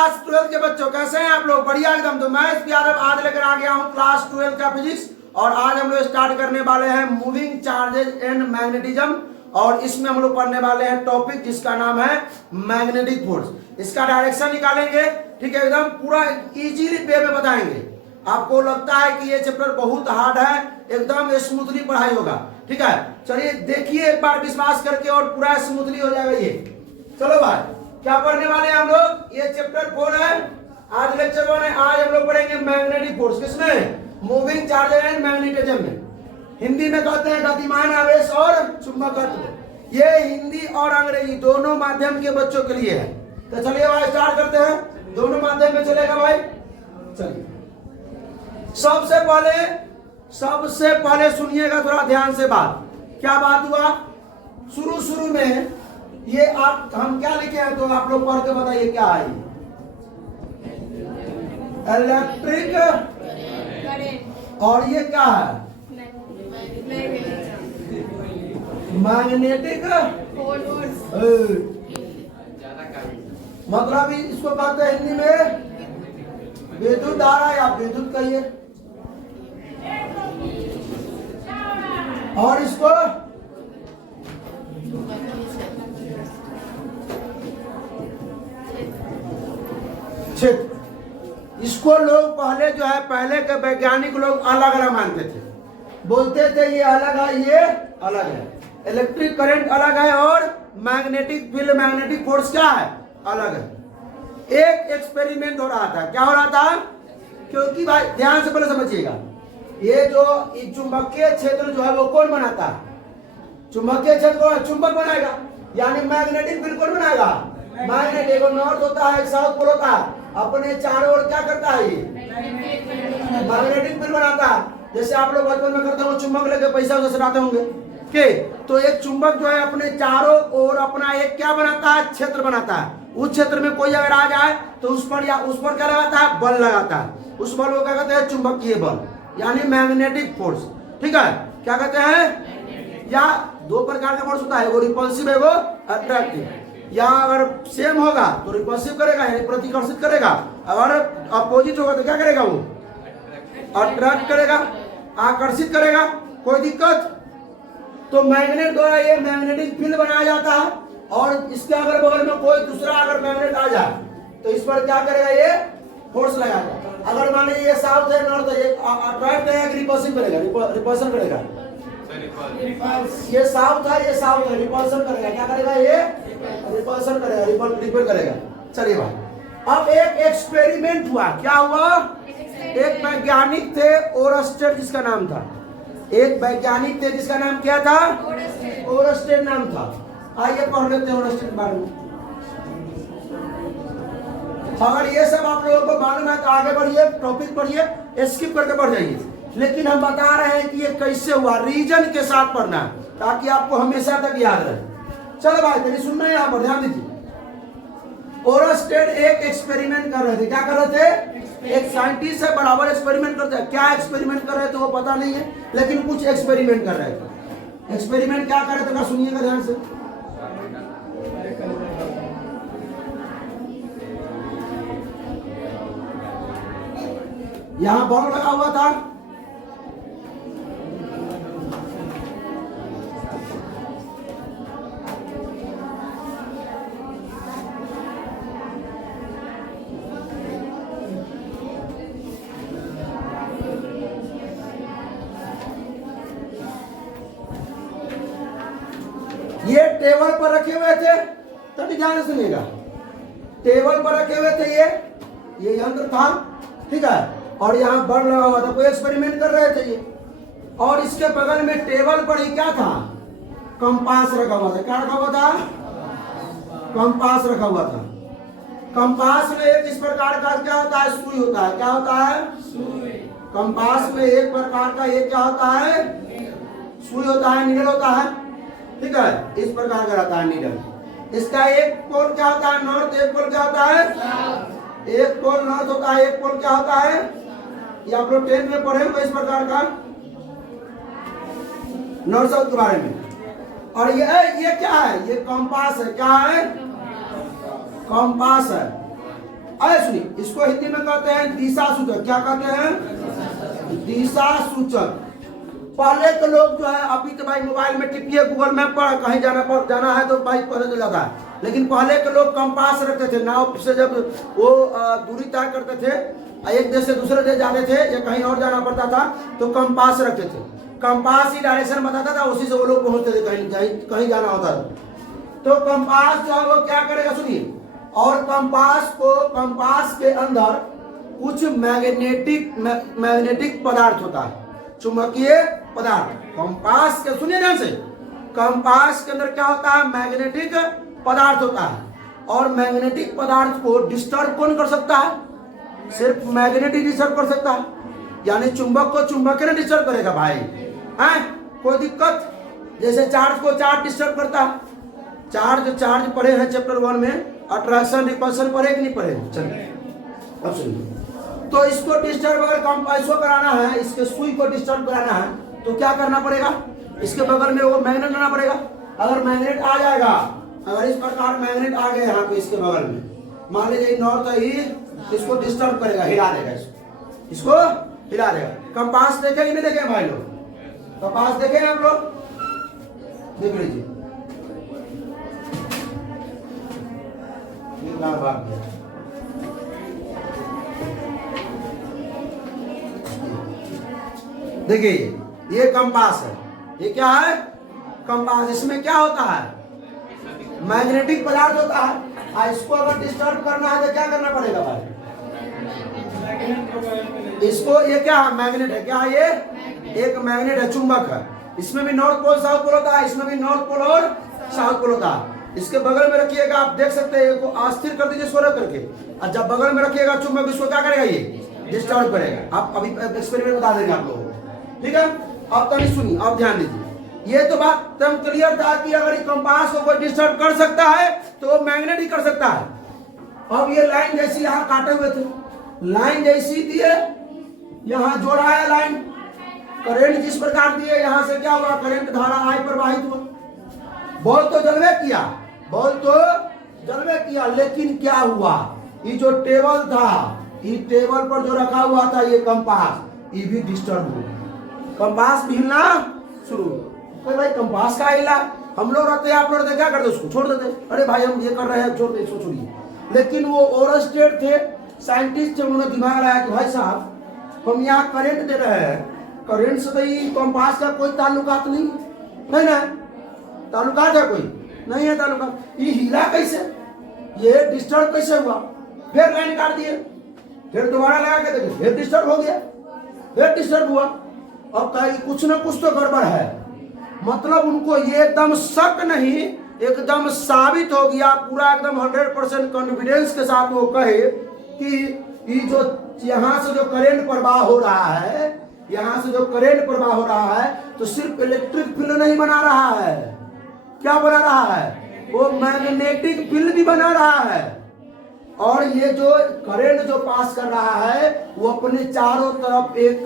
Class 12 के बच्चों, कैसे हैं आप लोग? बढ़िया एकदम। तो मैं इस यादव आज लेकर आ गया हूं क्लास 12 का फिजिक्स, और आज हम लोग स्टार्ट करने वाले हैं मूविंग चार्जेज एंड मैग्नेटिज्म। और इसमें हम लोग पढ़ने वाले हैं टॉपिक जिसका नाम है मैग्नेटिक फोर्स। इसका डायरेक्शन निकालेंगे, ठीक है, एकदम पूरा इजीली वे में बताएंगे। आपको लगता है कि ये चैप्टर बहुत हार्ड है, एकदम स्मूथली पढ़ाई होगा, ठीक है। चलिए देखिए एक बार विश्वास करके, और पूरा स्मूथली हो जाएगा ये। चलो भाई, क्या पढ़ने वाले हैं हम लोग? ये चैप्टर 4 है, आज लेक्चर 1 है। आज हम लोग पढ़ेंगे मैग्नेटिक फोर्स। किसमें? मूविंग चार्जेस एंड मैग्नेटिज्म में। हिंदी में कहते हैं गतिमान आवेश और चुंबकत्व। ये हिंदी और अंग्रेजी दोनों माध्यम के बच्चों के लिए है। तो चलिए भाई स्टार्ट करते हैं। दोनों माध्यम में चलेगा भाई। चलिए सबसे पहले सुनिएगा थोड़ा ध्यान से बात। क्या बात हुआ? शुरू में ये आप हम क्या लिखे हैं, तो आप लोग पढ़ के बताइए क्या है। इलेक्ट्रिक, और ये क्या है? मैग्नेटिक। मतलब इसको कहते हैं हिंदी में विद्युत धारा, या विद्युत कहिए। और इसको क्षेत्र। इसको लोग पहले जो है, पहले के वैज्ञानिक लोग अलग अलग मानते थे, बोलते थे ये अलग है, ये अलग है। इलेक्ट्रिक करंट अलग है और मैग्नेटिक फील्ड, मैग्नेटिक फोर्स क्या है? अलग है। एक एक्सपेरिमेंट हो रहा था। क्या हो रहा था? क्योंकि भाई ध्यान से पहले समझिएगा, ये जो चुंबकीय क्षेत्र जो है वो कौन बनाता है? चुंबकीय क्षेत्र को चुंबक बनाएगा, यानी मैग्नेटिक फील्ड कौन बनाएगा? मैग्नेटिक। नॉर्थ होता है, साउथ पोल होता है, अपने चारों ओर क्या करता है? ये मैग्नेटिक फील्ड बनाता है। जैसे आप लोग बचपन में करते हो, चुंबक लेके पैसा उसे सटाते होंगे के, तो एक चुंबक जो है अपने चारों ओर अपना एक क्या बनाता है? क्षेत्र बनाता है। उस क्षेत्र में कोई अगर आ जाए तो उस पर क्या लगाता है? बल लगाता है। उस बल को क्या कहते हैं? चुंबकीय बल, यानी मैग्नेटिक फोर्स, ठीक है। क्या कहते हैं? या दो प्रकार का फोर्स होता है, एगो रिपल्सिव, एगो अट्रैक्टिव। या अगर सेम होगा तो रिपल्सिव करेगा, यानी प्रतिकर्षित करेगा। अगर अपोजिट होगा तो क्या करेगा? वो अट्रैक्ट करेगा, आकर्षित करेगा। कोई दिक्कत? तो मैग्नेट द्वारा ये मैग्नेटिक फील्ड बनाया जाता है, और इसके अगर बगल में कोई दूसरा अगर मैग्नेट आ जाए तो इस पर क्या करेगा? ये फोर्स लगाएगा। अगर मान लीजिए ये साउथ है, नॉर्थ है, ये अट्रैक्ट करेगा, रिपल्सिव करेगा, रिपल्सन करेगा। ये साउथ है, ये साउथ है, रिपल्सन करेगा। क्या करेगा? ये रिपल्सन करेगा, रिपल करेगा। चलिए भाई, अब एक एक्सपेरिमेंट हुआ। क्या हुआ? एक वैज्ञानिक थे ओरस्टेड जिसका नाम था। एक वैज्ञानिक थे जिसका नाम क्या था? ओरस्टेड नाम था। आइए पढ़ लेते हैं ओरस्टेड के बारे में। अगर ये सब आप लोगों को मालूम है तो आगे बढ़िए, टॉपिक पढ़िए, स्किप करके बढ़ जाइए। लेकिन हम बता रहे हैं कि ये कैसे हुआ, रीजन के साथ पढ़ना है, ताकि आपको हमेशा तक याद रहे। चलो भाई तेरी सुनना है, यहाँ पर ध्यान दीजिए। ओरस्टेड एक एक्सपेरिमेंट कर रहे थे। क्या कर रहे थे? एक साइंटिस्ट है, बराबर एक्सपेरिमेंट करते हैं। क्या एक्सपेरिमेंट कर रहे थे वो पता नहीं है, लेकिन कुछ एक्सपेरिमेंट कर रहे थे। एक्सपेरिमेंट क्या कर रहे थे सुनिएगा ध्यान से। यहां बॉल लगा हुआ था, ये टेबल पर रखे हुए थे। तो ध्यान से सुनिएगा, टेबल पर रखे हुए थे ये यंत्र था, ठीक है। और यहाँ बल लगा हुआ था, कोई एक्सपेरिमेंट कर रहे थे ये। और इसके बगल में टेबल पर ही क्या था? कंपास रखा हुआ था। क्या रखा हुआ था? कंपास रखा हुआ था। कंपास में एक इस प्रकार का क्या होता है? सुई होता है। क्या होता है? सुई। कंपास में एक प्रकार का ये क्या होता है? सुई होता है, नीडल होता है, ठीक है। इस प्रकार का रहता है नीडल। इसका एक पोल क्या होता है? नॉर्थ। एक पोल क्या होता है? एक पोल नॉर्थ होता है, एक पोल क्या होता है? ये आप लोग 10th में पढ़े होंगे इस प्रकार का नॉर्थ साउथ के बारे में। और ये क्या है? ये कंपास है। क्या है? कंपास है। आए सुनिए, इसको हिंदी में कहते हैं दिशा सूचक। क्या कहते हैं? दिशा सूचक। पहले के लोग जो है, अभी तो भाई मोबाइल में टिपिए गूगल मैप पर, कहीं जाना है तो भाई पता चल जाता है। लेकिन पहले के लोग कंपास रखते थे। नाव से जब वो दूरी तय करते थे, एक देश से दूसरे देश जाते थे या कहीं और जाना पड़ता था, तो कंपास रखते थे। कंपास ही डायरेक्शन बताता था, उसी से वो लोग पहुंचते थे कहीं जाना होता था। तो कंपास जो है वो क्या करेगा सुनिए, और कंपास के अंदर कुछ मैग्नेटिक पदार्थ होता है, चुंबकीय पदार्थ। कंपास के सुनिए ध्यान से, कंपास के अंदर क्या होता है? मैग्नेटिक पदार्थ होता है। और मैग्नेटिक पदार्थ को डिस्टर्ब कौन कर सकता है? सिर्फ मैग्नेट ही डिस्टर्ब कर सकता है। यानी चुंबक को चुंबक ने डिस्टर्ब करेगा भाई, हैं? कोई दिक्कत? जैसे चार्ज को चार्ज डिस्टर्ब करता है। चार्ज पढ़े हैं चैप्टर 1 में, अट्रैक्शन रिपल्शन पढ़े कि नहीं पढ़े? चलिए अब सुनिए। तो इसको डिस्टर्ब अगर कंपास को कराना है, इसके सुई को डिस्टर्ब कराना है, तो क्या करना पड़ेगा? इसके बगल में वो मैग्नेट लाना पड़ेगा। अगर मैग्नेट आ जाएगा, अगर इस प्रकार मैग्नेट आ गया यहाँ पे इसके बगल में, मान लीजिए नॉर्थ ही इसको डिस्टर्ब करेगा, हिला देगा, इसको हिला देगा। कंपास देखे कि नहीं देखे भाई लोग? कंपास देखे आप लोग? देख लीजिए, देखिए ये कंपास है। ये क्या है? कंपास। इसमें क्या होता है? मैग्नेटिक पदार्थ होता है। इसको अगर डिस्टर्ब करना है तो क्या करना पड़ेगा भाई? इसको, ये क्या है? मैग्नेट है। क्या है ये? एक मैग्नेट है, चुंबक है। इसमें भी नॉर्थ पोल साउथ पोल होता है, इसमें भी नॉर्थ पोल और साउथ पोल होता है। इसके बगल में रखिएगा, आप देख सकते हैं, इसको अस्थिर कर दीजिए स्वर करके, और जब बगल में रखिएगा चुंबक, इसको क्या करेगा? ये डिस्टर्ब करेगा। आप अभी एक्सपेरिमेंट बता देंगे आप लोगों को, ठीक है? अब तक सुनिए, अब ध्यान दीजिए। ये तो बात एकदम क्लियर था कि अगर कंपास को कोई डिस्टर्ब कर सकता है तो वो मैग्नेट ही कर सकता है। अब ये लाइन जैसी यहाँ काटे हुए थे, लाइन जैसी दिए, यहाँ जोड़ा है लाइन, करंट जिस प्रकार दिए, यहाँ से क्या हुआ? करंट धारा आई प्रवाहित हुआ। बॉल तो जलवे किया, लेकिन क्या हुआ? ये जो टेबल था, ये टेबल पर जो रखा हुआ था ये कंपास, ये भी डिस्टर्ब हो गया। कंपास भी हिलना शुरू। तो भाई कंपास का हिला, हम लोग रहते, आप लोग रहते, क्या करते? उसको छोड़ देते। अरे भाई हम ये कर रहे हैं, छोड़ दे, इसको छोड़िए। लेकिन वो ओरस्टेड थे, साइंटिस्ट थे, उन्होंने दिमाग लगाया कि भाई साहब हम यहाँ करंट दे रहे हैं, करंट से तो ये कंपास का कोई ताल्लुकात नहीं है ना? ताल्लुकात है कोई? नहीं है ताल्लुकात। ये हिला कैसे? ये डिस्टर्ब कैसे हुआ? फिर लाइन काट दिए, फिर दोबारा लगा के देखे, फिर डिस्टर्ब हो गया, फिर डिस्टर्ब हुआ। अब कहा कुछ ना कुछ तो गड़बड़ है। मतलब उनको ये एकदम शक नहीं, एकदम साबित हो गया, पूरा एकदम 100% कॉन्फिडेंस के साथ वो कहे कि ये जो यहाँ से जो करंट प्रवाह हो रहा है, यहाँ से जो करंट प्रवाह हो रहा है, तो सिर्फ इलेक्ट्रिक फील्ड नहीं बना रहा है। क्या बना रहा है? वो मैग्नेटिक फील्ड भी बना रहा है। और ये जो करंट जो पास कर रहा है, वो अपने चारों तरफ एक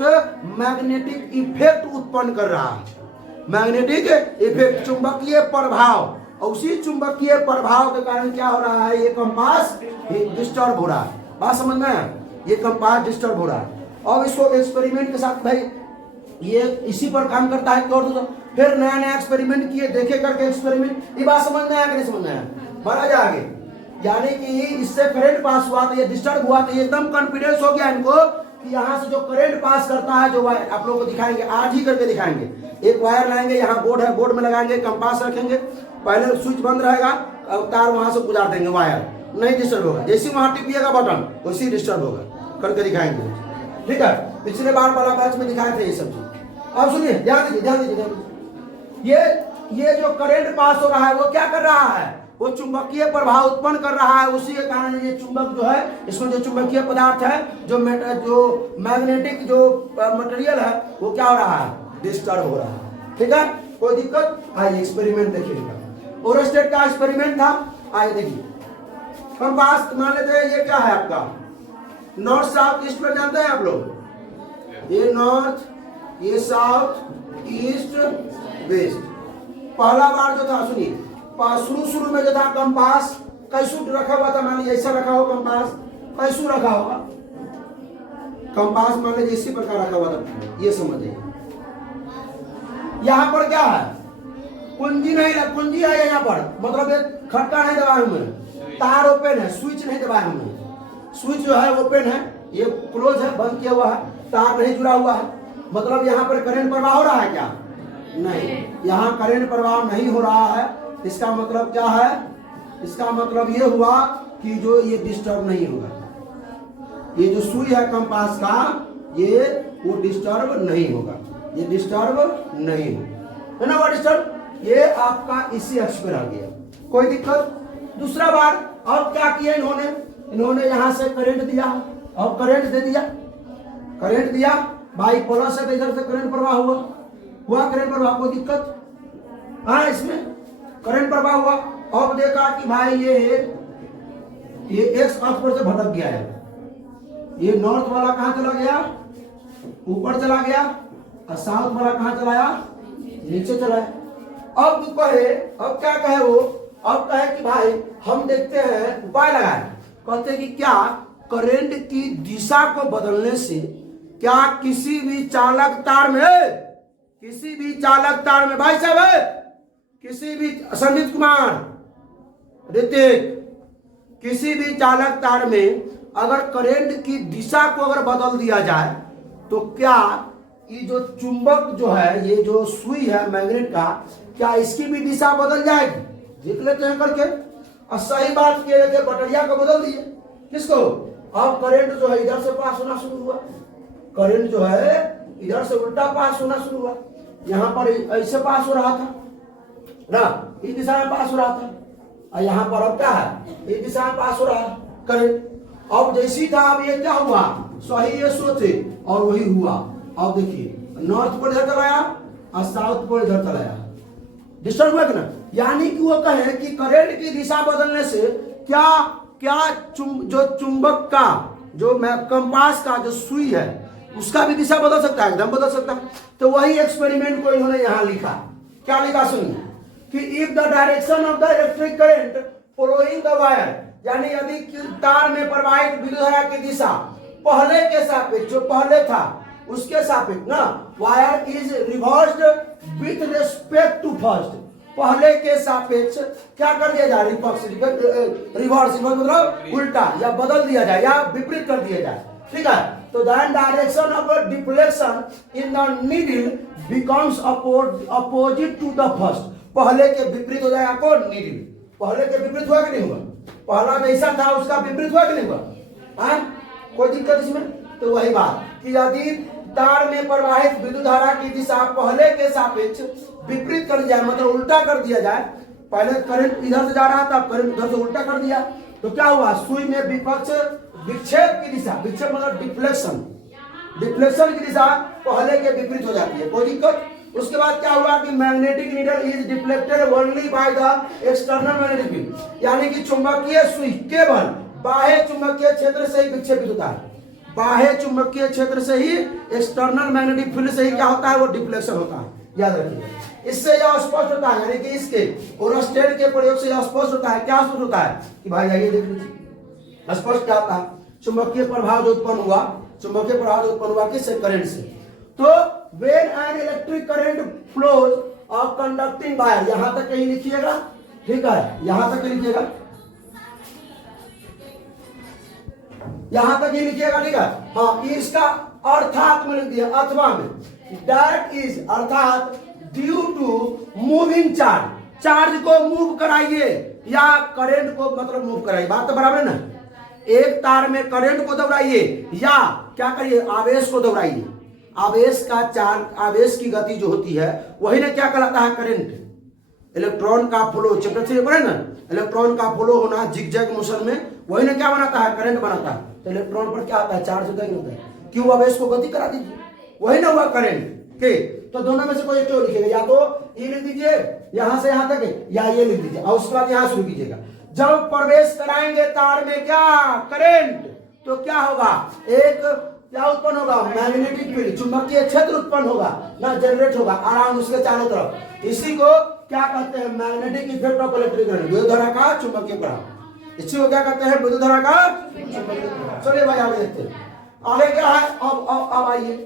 मैग्नेटिक इफेक्ट उत्पन्न कर रहा है। मैग्नेटिक इफेक्ट, चुंबकीय प्रभाव। और उसी चुंबकीय प्रभाव के कारण क्या हो रहा है? ये कंपास डिस्टर्ब हो रहा है। बात समझ में है? ये कंपास डिस्टर्ब हो रहा है। अब इसको एक्सपेरिमेंट के साथ भाई ये इसी पर काम करता है। और फिर नया नया एक्सपेरिमेंट किए, देखे करके एक्सपेरिमेंट। ये बात समझ में आया कि नहीं समझ में आया? बढ़ा जा आगे। यानी कि इससे करंट पास हुआ तो ये डिस्टर्ब हुआ, तो ये एकदम कॉन्फिडेंस हो गया इनको कि यहाँ से जो करंट पास करता है, जो वायर आप लोगों को दिखाएंगे, आज ही करके दिखाएंगे। एक वायर लाएंगे, यहाँ बोर्ड है, बोर्ड में लगाएंगे, कंपास रखेंगे, पहले स्विच बंद रहेगा, तार वहां से गुजार देंगे, वायर नहीं डिस्टर्ब होगा। जैसे वहां टिपिएगा बटन, वैसे डिस्टर्ब होगा, करके दिखाएंगे। ठीक है, पिछले बार वाला बैच में दिखाए थे ये सब चीज। अब सुनिए, ध्यान दीजिए। ये जो करंट पास हो रहा है वो क्या कर रहा है? वो चुंबकीय प्रभाव उत्पन्न कर रहा है। उसी के कारण ये चुंबक जो है, इसमें जो चुंबकीय पदार्थ है, जो मैग्नेटिक जो मटेरियल है, वो क्या हो रहा है? डिस्टर्ब हो रहा है। ठीक है, कोई दिक्कत? आइए एक्सपेरिमेंट देखिएगा। ओरस्टेड का एक्सपेरिमेंट था। आइए देखिए, कंपास मान लेते हैं, ये क्या है आपका? नॉर्थ साउथ ईस्ट में जानते हैं आप लोग? ये नॉर्थ, ये साउथ, ईस्ट, वेस्ट। पहला बार जो था, सुनिए, शुरू में जो था कंपास कैसे रखा हुआ था? मान लीजिए ऐसा रखा हो कंपास, कैसू रखा होगा, कंपास मान लीजिए इसी प्रकार रखा हुआ था, ये समझिए। यहाँ पर क्या है, कुंजी नहीं, कुंजी है यहाँ पर, मतलब ये खटका नहीं दबाए हुए, तार ओपन है, स्विच नहीं दबाए हुए, स्विच जो है ओपन है, ये क्लोज है, बंद किया हुआ है, तार नहीं जुड़ा हुआ है, मतलब यहाँ पर करंट प्रवाह हो रहा है क्या? नहीं, यहाँ करंट प्रवाह नहीं हो रहा है। इसका मतलब क्या है? इसका मतलब ये हुआ कि जो ये डिस्टर्ब नहीं होगा, ये जो सुई है कंपास का, ये वो डिस्टर्ब नहीं होगा, ये डिस्टर्ब नहीं होगा, है ना वो डिस्टर्ब, ये आपका इसी अक्ष पर आ गया, कोई दिक्कत? दूसरा बार और क्या किया इन्होंने, इन्होंने यहां से करंट दिया और करंट दे दिया, करंट दिया भाई, प्लस है तो इधर से करंट प्रवाह हुआ करंट प्रवाह, कोई दिक्कत? हाँ, इसमें करंट प्रवाह हुआ। अब देखा कि भाई ये एक्स अक्ष पर से भटक गया है, ये नॉर्थ वाला कहां चला गया? ऊपर चला गया, और साउथ वाला कहां चलाया? नीचे चलाया। अब कहे, अब क्या कहे वो, अब कहे कि भाई हम देखते हैं, उपाय लगाए, कहते हैं कि क्या करंट की दिशा को बदलने से क्या किसी भी चालक तार में, किसी भी चालक तार में, भाई साहब किसी भी, संदीप कुमार, ऋतिक, किसी भी चालक तार में अगर करंट की दिशा को अगर बदल दिया जाए तो क्या ये जो चुंबक जो है, ये जो सुई है मैग्नेट का, क्या इसकी भी दिशा बदल जाएगी? देख लेते हैं करके। और सही बात किए थे, बटरिया को बदल दिए, किसको? अब करंट जो है इधर से पास होना शुरू हुआ, करंट जो है इधर से उल्टा पास होना शुरू हुआ, यहाँ पर ऐसे पास हो रहा था ना, इस दिशा में पास हो रहा था, और यहाँ पर अब क्या है, इस दिशा में पास हो रहा है करंट। अब जैसी था, अब ये क्या हुआ, सही ये सोचे और वही हुआ। अब देखिए नॉर्थ पर इधर चलाया और साउथ पर इधर चलाया, डिस्टर्ब हुआ कि ना? यानी कि वो कहे कि करंट की दिशा बदलने से क्या क्या जो चुंबक का, जो कंपास का जो सुई है, उसका भी दिशा बदल सकता है, एकदम बदल सकता है। तो वही एक्सपेरिमेंट को इन्होंने यहां लिखा, क्या लिखा सुनिए, कि if the direction of the electric current following the wire, यानी यदि तार में प्रवाहित विद्युत धारा की दिशा पहले के सापेक्ष, जो पहले था उसके सापेक्ष ना, wire is reversed with respect to first, पहले के सापेक्ष क्या कर दिया जाए, रिवर्स मतलब उल्टा या बदल दिया जाए या विपरीत कर दिया जाए, ठीक है? तो then direction of deflection in the needle becomes opposite to the first, पहले के विपरीत हो जाएगा कौन? नीडल, पहले के विपरीत हुआ कि नहीं हुआ? पहला जैसा था उसका विपरीत हुआ कि नहीं हुआ? कोई दिक्कत इसमें? तो वही बात कि यदि तार में प्रवाहित विद्युत धारा की दिशा पहले के सापेक्ष विपरीत कर दिया, मतलब उल्टा कर दिया जाए, पहले करंट इधर से जा रहा था, करंट उधर से उल्टा कर दिया, तो क्या हुआ, सुई में विपक्ष विक्षेप की दिशा, विक्षेप मतलब डिफ्लेक्शन, डिफ्लेक्शन की दिशा पहले के विपरीत हो जाती है, कोई दिक्कत? उसके बाद क्या हुआ कि magnetic needle is deflected only by the external magnetic field, यानी कि चुंबकीय सुई केवल बाह्य चुंबकीय क्षेत्र से ही विक्षेपित होता है, बाह्य चुंबकीय क्षेत्र से ही, एक्सटर्नल मैग्नेटिक फील्ड से ही क्या होता है, वो डिफ्लेक्शन होता है, याद रखिए। इससे यह स्पष्ट होता है, यानी कि इसके ओरस्टेड के प्रयोग से यह स्पष्ट होता है, क्या स्पष्ट होता है कि भाई आइए देख लीजिए, स्पष्ट क्या होता है, चुंबकीय प्रभाव जो उत्पन्न हुआ, चुंबकीय प्रभाव जो उत्पन्न हुआ किससे? करंट से। तो when an electric current flows of conducting wire, यहां तक कहीं लिखिएगा, ठीक है, यहां तक लिखिएगा, यहां तक ही लिखिएगा, ठीक है? हाँ, इसका अर्थात में लिख दिया, अथवा में, दैट इज अर्थात due to moving charge, charge को मूव कराइए या करंट को मतलब मूव कराइए, बात तो बराबर है ना? एक तार में करंट को दौड़ाइए या क्या करिए, आवेश को दौड़ाइए, आवेश का चार्ज, आवेश की गति जो होती है वही ना क्या कहलाता है, करंट। इलेक्ट्रॉन का फ्लो, चैप्टर 3 पढ़े ना, इलेक्ट्रॉन का फ्लो होना जिगजैग मोशन में, वही ना क्या बनाता है, करंट बनाता है। तो इलेक्ट्रॉन पर क्या आता है, चार्ज होता है, होता है, क्यों? आवेश को गति करा दीजिए, वही ना हुआ करंट के। तो दोनों में से कोई एक लिखिएगा, या तो ये लिख दीजिए यहां से यहां तक, या ये लिख दीजिए, और उसके बाद यहां शुरू कीजिएगा। जब प्रवेश कराएंगे तार में क्या, करंट, तो क्या होगा, एक क्या उत्पन्न होगा, मैग्नेटिक फील्ड, चुंबकीय क्षेत्र उत्पन्न होगा ना, जनरेट होगा अराउंड उसके चारों तरफ। इसी को क्या कहते हैं, magnetic effect of electric current, विद्युत धारा का चुंबकीय प्रभाव। इसी को क्या कहते हैं, विद्युत धारा का चुंबकीय प्रभाव। चलिए भाई आगे देखते हैं। आगे क्या है, अब आइए,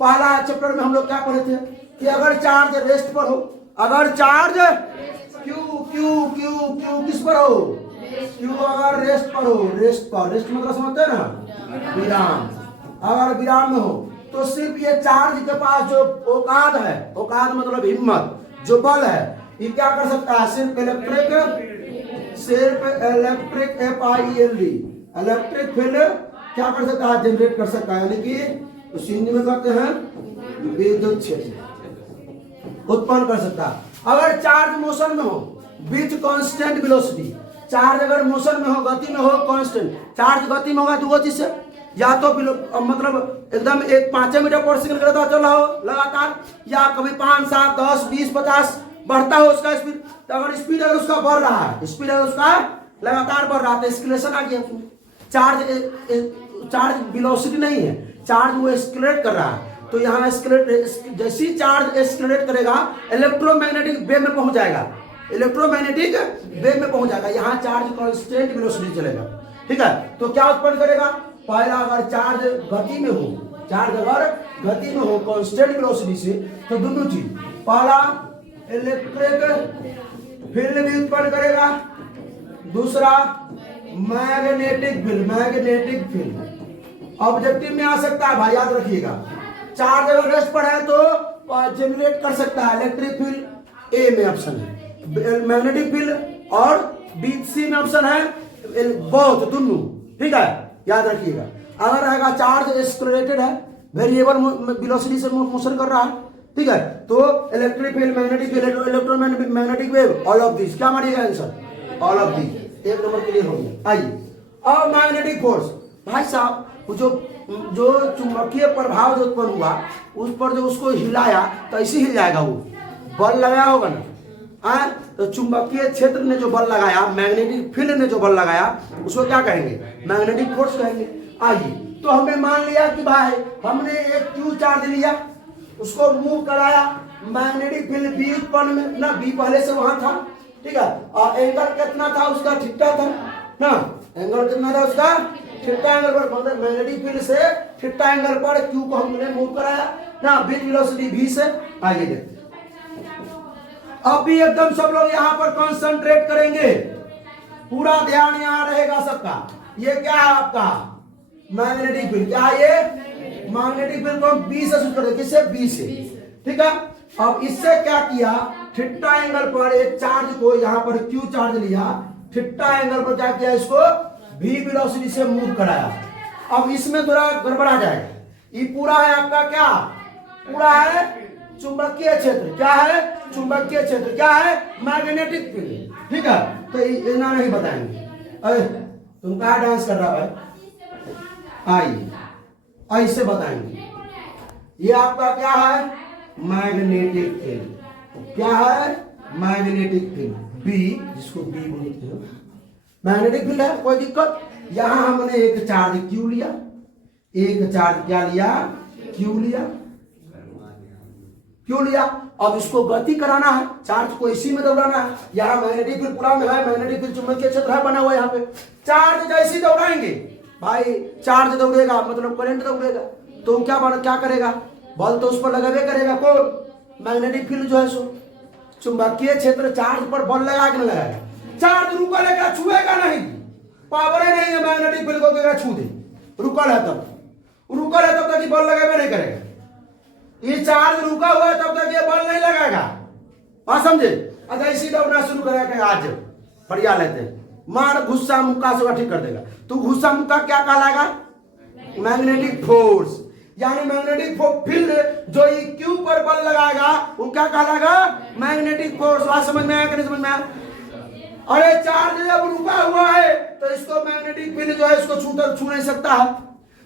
पहला चैप्टर में हम लोग क्या पढ़े थे कि अगर चार्ज रेस्ट पर हो, अगर charge Q Q Q Q किस पर हो, क्यू अगर रेस्ट पर हो, रेस्ट पर, रेस्ट मतलब समझते हैं ना, विराम, अगर विराम में हो तो सिर्फ ये चार्ज के पास जो औकात है, औकात मतलब हिम्मत, जो बल है, ये क्या कर सकता है, सिर्फ इलेक्ट्रिक FILD इलेक्ट्रिक फील्ड क्या कर सकता है, जनरेट कर सकता है, यानी कि उस हिंदी में कहते हैं विद्युत क्षेत्र उत्पन्न कर सकता है। अगर चार्ज मोशन में हो विथ कांस्टेंट वेलोसिटी, चार्ज अगर मोशन में हो, गति में हो, कांस्टेंट, चार्ज गति में होगा दो चीज से, या तो मतलब एकदम 5 मीटर पर सेकंड चल रहा हो लगातार, या कभी 5, 7, 10, 20, 50 बढ़ता हो उसका स्पीड, तो अगर स्पीड अगर उसका बढ़ रहा है, स्पीड अगर उसका लगातार बढ़ रहा है तो एस्केलेशन आ गया उसमें। चार्ज वेलोसिटी नहीं है, चार्ज वो एस्केलेट कर रहा है, तो यहाँ एस्केलेट, जैसे ही चार्ज एस्केलेट करेगा इलेक्ट्रोमैग्नेटिक वेव में पहुंच जाएगा, इलेक्ट्रोमैग्नेटिक वेव में पहुंच जाएगा, यहाँ चार्ज कांस्टेंट वेलोसिटी चलेगा, ठीक है। तो क्या उत्पन्न करेगा, पहला अगर चार्ज गति में हो, चार्ज अगर गति में हो कांस्टेंट वेलोसिटी से, तो दोनों चीज, पहला इलेक्ट्रिक फील्ड भी उत्पन्न करेगा, दूसरा magnetic field, magnetic field objective में आ सकता है भाई, याद रखिएगा। चार्ज अगर रेस्ट पर है तो जनरेट कर सकता है इलेक्ट्रिक फील्ड, ए में ऑप्शन है, मैग्नेटिक फील्ड और बी, सी में ऑप्शन है, बहुत दोनों, ठीक है, याद रखिएगा। अगर रहेगा चार्ज एक्सेलरेटेड है, वेरिएबल वेलोसिटी से मोशन कर रहा है, ठीक है, तो electric field, magnetic field, electromagnetic wave, all of this, क्या मारिएगा आंसर, ऑल ऑफ दिस, एक नंबर क्लियर हो गया। आइए, अब मैग्नेटिक फोर्स, भाई साहब जो चुंबकीय प्रभाव जो उत्पन्न हुआ उस पर जो उसको हिलाया तो ऐसे हिल जाएगा, वो बल लगाया होगा ना, तो चुंबकीय क्षेत्र ने जो बल लगाया, मैग्नेटिक फील्ड ने जो बल लगाया, उसको क्या कहेंगे, मैग्नेटिक फोर्स कहेंगे। आइए, तो हमने मान लिया कि भाई हमने एक क्यू चार्ज लिया, उसको मूव कराया, मैग्नेटिक फील्ड बी उत्पन्न में ना, बी पहले से वहां था, ठीक है, और एंगल कितना था उसका, थीटा था ना, एंगल कितना था उसका, थीटा एंगल पर, मतलब मैग्नेटिक फील्ड से थीटा एंगल पर क्यू को हमने मूव कराया ना, विद वेलोसिटी v से। आगे देखते हैं, अब भी एकदम सब लोग यहाँ पर कंसंट्रेट करेंगे, पूरा ध्यान यहाँ रहेगा सबका। ये क्या है आपका मैग्नेटिक फील्ड, क्या है ये मैग्नेटिक फील्ड को बी से शुरू करें, किससे, बी से, ठीक है। अब इससे क्या किया, थीटा एंगल पर एक चार्ज को यहाँ पर क्यू चार्ज लिया, थीटा एंगल पर क्या किया, इसको v वेलोसिटी से मूव कराया। अब इसमें थोड़ा गड़बड़ा जाएगा, ये पूरा है आपका क्या, पूरा है चुंबकीय क्षेत्र, क्या है, चुंबकीय क्षेत्र, क्या है, मैग्नेटिक फील्ड, ठीक है। तो इतना नहीं बताएंगे, अरे तुम कहाँ डांस कर रहा है, आइए ऐसे बताएंगे। ये आपका क्या है, मैग्नेटिक फील्ड, क्या है, मैग्नेटिक फील्ड, बी, जिसको बी बोलते हैं, मैग्नेटिक फील्ड है, कोई दिक्कत। यहां हमने एक चार्ज क्यू लिया, एक चार्ज क्या लिया, क्यू लिया, क्यों लिया, अब इसको गति कराना है, चार्ज को इसी में दौड़ाना है, यहाँ मैग्नेटिक फील्ड पूरा में है, मैग्नेटिक फील्ड चुंबकीय क्षेत्र है बना हुआ यहाँ पे, चार्ज जैसे दौड़ाएंगे भाई, चार्ज दौड़ेगा मतलब करंट दौड़ेगा, तो क्या करेगा, बल तो उस पर लगावे करेगा, कौन, मैग्नेटिक फील्ड जो है सो, चुंबकीय क्षेत्र चार्ज पर बल लगा के लगाएगा, चार्ज रुकल है, छुएगा नहीं, पावर ही नहीं है मैग्नेटिक फील्ड को क्या छू दे, रुकल है तब तक बल लगावे नहीं करेगा, ये चार्ज रुका हुआ है तब तक ये बल नहीं लगाएगा, हाँ समझे। अगर इसी दौड़ना शुरू करेगा, आज बढ़िया लेते मार गुस्सा मुक्का से ठीक कर देगा, तो गुस्सा मुक्का क्या कहलाएगा, मैग्नेटिक फोर्स, यानी मैग्नेटिक फील्ड जो ये क्यू पर बल लगाएगा वो क्या कहलाएगा, मैग्नेटिक फोर्स। बात समझ में आया कि नहीं समझ में आया। अरे चार्ज जब रुका हुआ है तो इसको मैग्नेटिक फील्ड जो है इसको छू नहीं सकता है,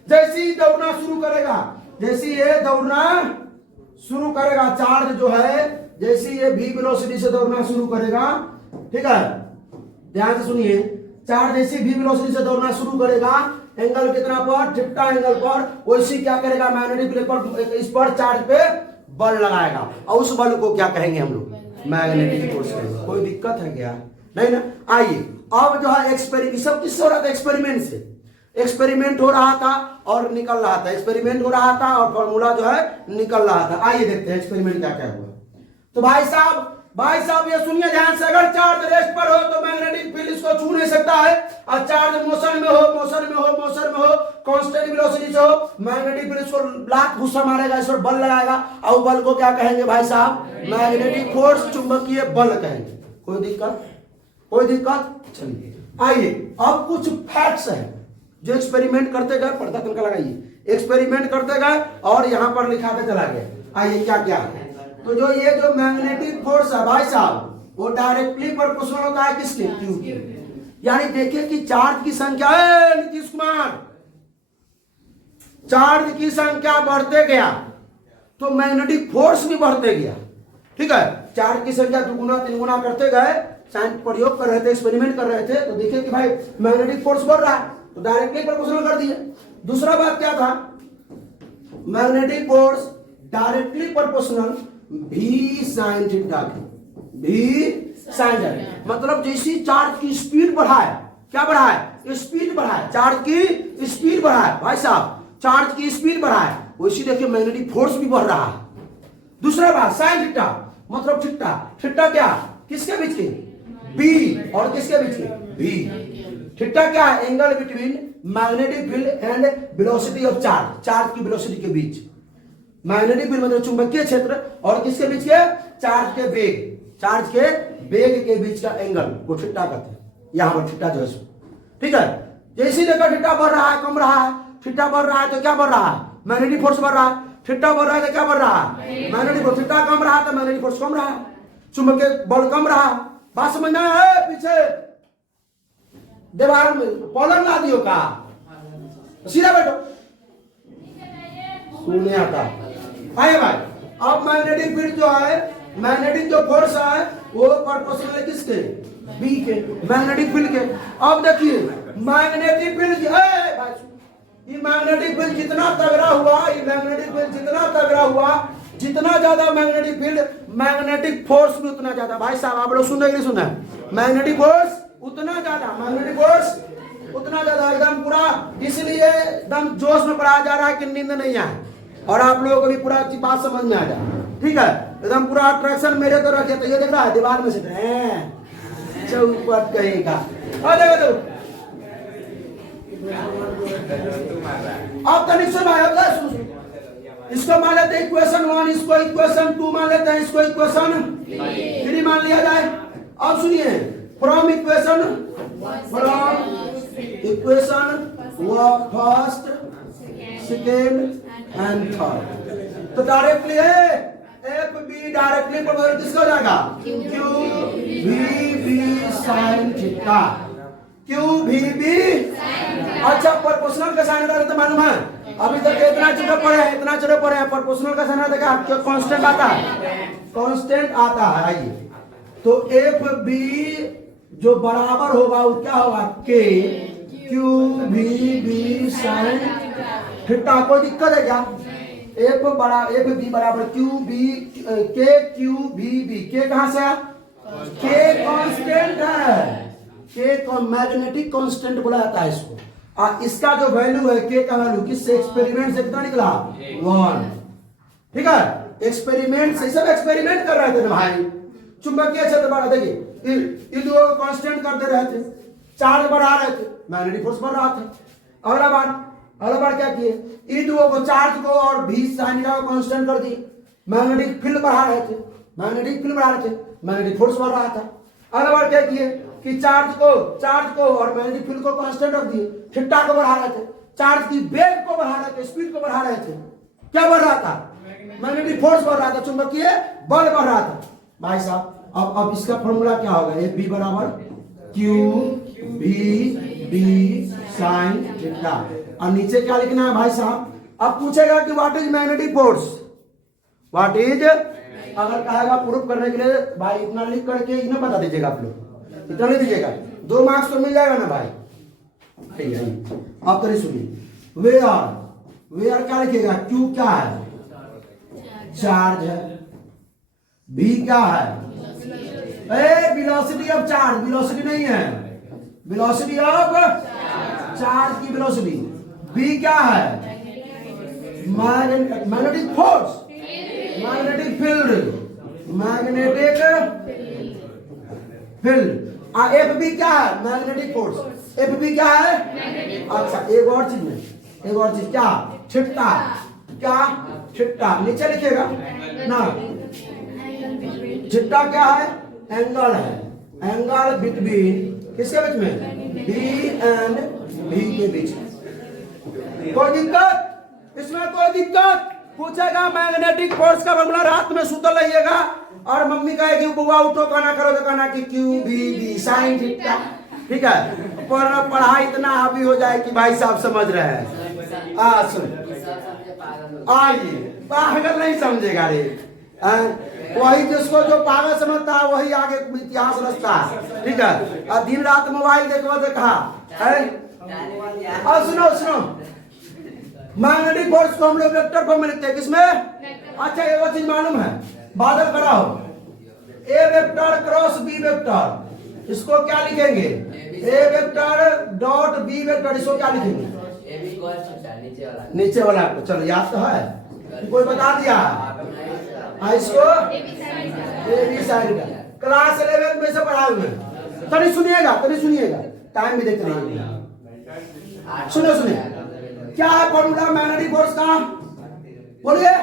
जैसे ही दौड़ना शुरू करेगा, जैसे ये दौड़ना शुरू करेगा, चार्ज जो है जैसे ये v वेलोसिटी से दौड़ना शुरू करेगा, ठीक है, ध्यान से सुनिए, चार्ज जैसे v वेलोसिटी से दौड़ना शुरू करेगा, एंगल कितना पर, थीटा एंगल पर, वैसे क्या करेगा, मैग्नेटिक फील्ड पर, इस पर चार्ज पे बल लगाएगा, और उस बल को क्या कहेंगे हम लोग, मैग्नेटिक फोर्स कहेंगे। कोई दिक्कत है क्या, नहीं ना। आइए अब जो है एक्सपेरिमेंट, सब किससे हो रहा था, एक्सपेरिमेंट से, एक्सपेरिमेंट हो रहा था और निकल रहा था, एक्सपेरिमेंट हो रहा था और फॉर्मूला जो है निकल रहा था। आइए देखते हैं एक्सपेरिमेंट क्या क्या हुआ। तो भाई साहब ये सुनिए ध्यान से, अगर चार्ज रेस्ट पर हो तो मैग्नेटिक फील्ड इसको छू नहीं सकता है, और चार्ज मोशन में हो कांस्टेंट वेलोसिटी से हो, मैग्नेटिक फील्ड इसको लात घुसा मारेगा, इस पर बल लगाएगा, और बल को क्या कहेंगे भाई साहब? मैग्नेटिक फोर्स, चुंबकीय बल कहेंगे। कोई दिक्कत? चलिए आइए अब कुछ फैक्ट्स हैं जो एक्सपेरिमेंट करते गए, पर्दा तनका लगाइए, एक्सपेरिमेंट करते गए और यहां पर लिखा के चला गया। आइए क्या क्या है। तो जो ये जो मैग्नेटिक फोर्स है भाई साहब, वो डायरेक्टली प्रोपोर्शनल होता है किसके? क्यू के। यानी देखिए कि चार्ज की संख्या, नीतीश कुमार, चार्ज की संख्या बढ़ते गया तो मैग्नेटिक फोर्स भी बढ़ते गया। ठीक है, चार्ज की संख्या दुगुना तीन गुना करते गए, साइंस प्रयोग कर रहे थे, एक्सपेरिमेंट कर रहे थे, तो देखिए कि भाई मैग्नेटिक फोर्स बढ़ रहा है, तो डायरेक्टली प्रोपोर्शनल कर दिए। दूसरा बात क्या था? मैग्नेटिक फोर्स डायरेक्टली प्रोपोर्शनल भी साइन थीटा, भी साइन थीटा, मतलब जैसी चार्ज की स्पीड बढ़ाए, क्या बढ़ाए? स्पीड बढ़ाए, चार्ज की स्पीड बढ़ाए भाई साहब, चार्ज की स्पीड बढ़ाए, वैसी देखिए मैग्नेटिक फोर्स भी बढ़ रहा है। दूसरा बात साइन थीटा, मतलब थीटा क्या? किसके बीच के? बी, और किसके बीच के? बी। थीटा क्या है? Angle between magnetic field and velocity of charge, charge की वेलोसिटी के बीच। मैग्नेटिक फील्ड मतलब चुंबकीय क्षेत्र और किसके बीच के? चार्ज के वेग, चार्ज के वेग के बीच का एंगल को थीटा कहते हैं। यहां पर थीटा जो है, ठीक है, जैसे देखो थीटा बढ़ रहा है, कम रहा है, थीटा बढ़ रहा है तो क्या बढ़ रहा है? मैग्नेटिक फोर्स बढ़ रहा है। थीटा बढ़ रहा है तो क्या बढ़ रहा है? Magnetic force. थीटा कम रहा है तो मैग्नेटिक फोर्स कम रहा है, चुंबकीय बल कम रहा है। बात समझ में आया? पीछे दीवार में पलंग ला दियो का, सीधा बैठो, सुने आता। आइए भाई, अब मैग्नेटिक फील्ड जो है, मैग्नेटिक जो फोर्स है वो प्रोपोर्शनल है किसके? बी के, मैग्नेटिक फील्ड के। अब देखिए मैग्नेटिक फील्ड, ये मैग्नेटिक फील्ड जितना तगड़ा हुआ, ये मैग्नेटिक फील्ड जितना तगड़ा हुआ, जितना ज्यादा मैग्नेटिक फील्ड, मैग्नेटिक फोर्स भी उतना ज्यादा। भाई साहब आप लोग सुन रहे कि नहीं सुन रहे? मैग्नेटिक फोर्स उतना ज्यादा, मैग्नेटिक फोर्स उतना ज्यादा, एकदम पूरा, इसलिए एकदम जोश में पढ़ाया जा रहा है कि नींद नहीं आए और आप लोगों को भी पूरा बात समझ में आ जाए। ठीक है, एकदम पूरा अट्रैक्शन मेरे तो रखे। तो ये देख रहा है दीवार में से चौपट कहेगा। अब तनिक सुन भाई, इसको मान लेते हैं इक्वेशन 1, इसको इक्वेशन 2 मान लेते हैं, इसको इक्वेशन 3 मान लिया जाए। अब सुनिए, from equation first, second and third, तो डायरेक्टली है एफ बी डायरेक्टली प्रोपोर्शनल किसका हो जाएगा? Q V B sine theta, Q V B. अच्छा, प्रोपोर्शनल का साइन रहता है मालूम है? अभी तक इतना चुके पड़े हैं, इतना चुके पड़े हैं। प्रोपोर्शनल का साइन रहता है क्या? कांस्टेंट आता है, कांस्टेंट आता है। आइए, तो एफ बी जो बराबर होगा वो क्या होगा? K Q V B sine theta. कोई दिक्कत है क्या? एफ बी बराबर Q B K Q V B. K कहां से आया? के कांस्टेंट है, के मैग्नेटिक कांस्टेंट बोला जाता है इसको। इसका जो वैल्यू है के का वैल्यू किससे? एक्सपेरिमेंट से कितना निकला? 1। ठीक है, एक्सपेरिमेंट से, सब एक्सपेरिमेंट कर रहे थे भाई, चुंबकीय क्षेत्र बढ़ा। देखिए ये दो कांस्टेंट करते रहे थे, चार्ज बढ़ा रहे थे, मैग्नेटिक फोर्स बढ़ रहा था। अगला बार क्या किए? ये दो को, चार्ज को और भी साइन को कांस्टेंट कर दिए, मैग्नेटिक फील्ड बढ़ा रहे थे, मैग्नेटिक फोर्स बढ़ रहा था। अगला बार क्या किए कि चार्ज को और मैग्नेटिक फील्ड को कांस्टेंट रख दिए, थीटा को बढ़ा रहे थे, चार्ज की वेग को बढ़ा रहे थे, स्पीड को बढ़ा रहे थे। क्या बढ़ रहा था? मैग्नेटिक फोर्स बढ़ रहा था, चुंबकीय बल बढ़ रहा था। भाई साहब अब इसका फॉर्मूला क्या होगा? एफ बी बराबर Q V B sine theta. और नीचे क्या लिखना है भाई साहब? अब पूछेगा कि what is magnetic force, what is, अगर कहेगा प्रूफ करने के लिए भाई इतना लिख करके इन्हें बता दीजिएगा, आप लोग इतना लिख दीजिएगा, 2 मार्क्स तो मिल जाएगा ना भाई। आप तो नहीं सुनिए, वेयर क्या लिखेगा? क्यू क्या है? चार्ज है। भी क्या है? वेलोसिटी ऑफ चार्ज, वेलोसिटी नहीं है, वेलोसिटी ऑफ चार्ज की वेलोसिटी, बी क्या है magnetic force, magnetic field, magnetic field. F B क्या है मैग्नेटिक फोर्स, एफ बी क्या है। अच्छा एक और चीज में, एक और चीज क्या, छिट्टा, क्या छिट्टा नीचे लिखिएगा ना, छिट्टा क्या है एंगल है, एंगल बिटवीन किसके बीच में, बी एंड बी के बीच। कोई दिक्कत इसमें, कोई दिक्कत पूछेगा मैग्नेटिक फोर्स का फॉर्मूला, रात में सुतल रहिएगा और मम्मी कहेगी बुआ उठो कहना करो तो कहना कि Q B B sine theta, ठीक है। पर पढ़ाई इतना हावी हो जाए कि भाई साहब समझ रहे हैं। सुन आइए, पागल नहीं समझेगा रे, वही जिसको जो पागल समझता है वही आगे इतिहास रचता है, ठीक है। और दिन रात मोबाइल देखा और सुनो मैग्नेटिक फोर्स को हम लोग वेक्टर फॉर्म में लिखते हैं किसमें। अच्छा एक और चीज मालूम है, बादल खड़ा हो, ए वेक्टर क्रॉस बी वेक्टर, इसको क्या लिखेंगे, ए वेक्टर डॉट बी वेक्टर, इसको क्या लिखेंगे, नीचे वाला। चलो याद तो है, कोई बता दिया इसको ए बी साइड का, क्लास 11 में से पढ़ा हुए। तनी सुनिएगा, टाइम भी देखते रहिए। सुनिए क्या है फॉर्मूला मैग्नेटिक फोर्स का, बोलिए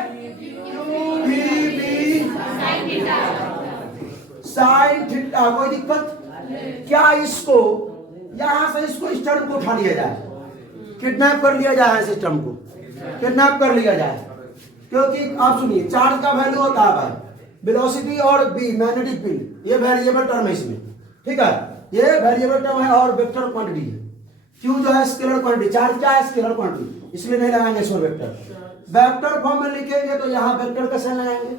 साइन थीटा। कोई दिक्कत क्या, इसको यहां से इसको इस टर्म को उठा लिया जाए, किडनैप कर लिया जाए, सिस्टम को किडनैप कर लिया जाए, क्योंकि आप सुनिए चार्ज का वैल्यू होता है भाई वेलोसिटी और बी मैग्नेटिक फील्ड, ये वेरिएबल टर्म है इसमें, ठीक है, ये वेरिएबल टर्म है और वेक्टर क्वांटिटी है। क्यू जो है स्केलर क्वांटिटी, चार्ज क्या है स्केलर क्वांटिटी, इसलिए नहीं लगाएंगे इसमें वेक्टर। वेक्टर फॉर्म में लिखेंगे तो यहाँ वेक्टर का साइन लगाएंगे,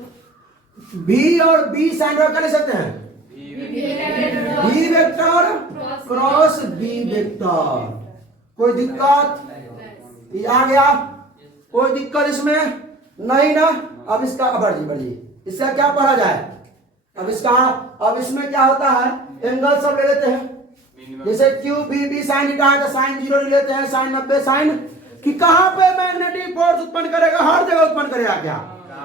बी और बी साइन क्या ले सकते हैं, B vector cross B vector. कोई दिक्कत ये आ गया, कोई दिक्कत इसमें नहीं ना। अब इसका बढ़िए इसका क्या पढ़ा जाए, अब इसमें क्या होता है, एंगल सब ले लेते हैं, जैसे Q B B sine theta है तो साइन 0 ले लेते हैं, साइन 90 साइन कि कहां पे मैग्नेटिक फोर्स उत्पन्न करेगा, हर जगह उत्पन्न करेगा क्या,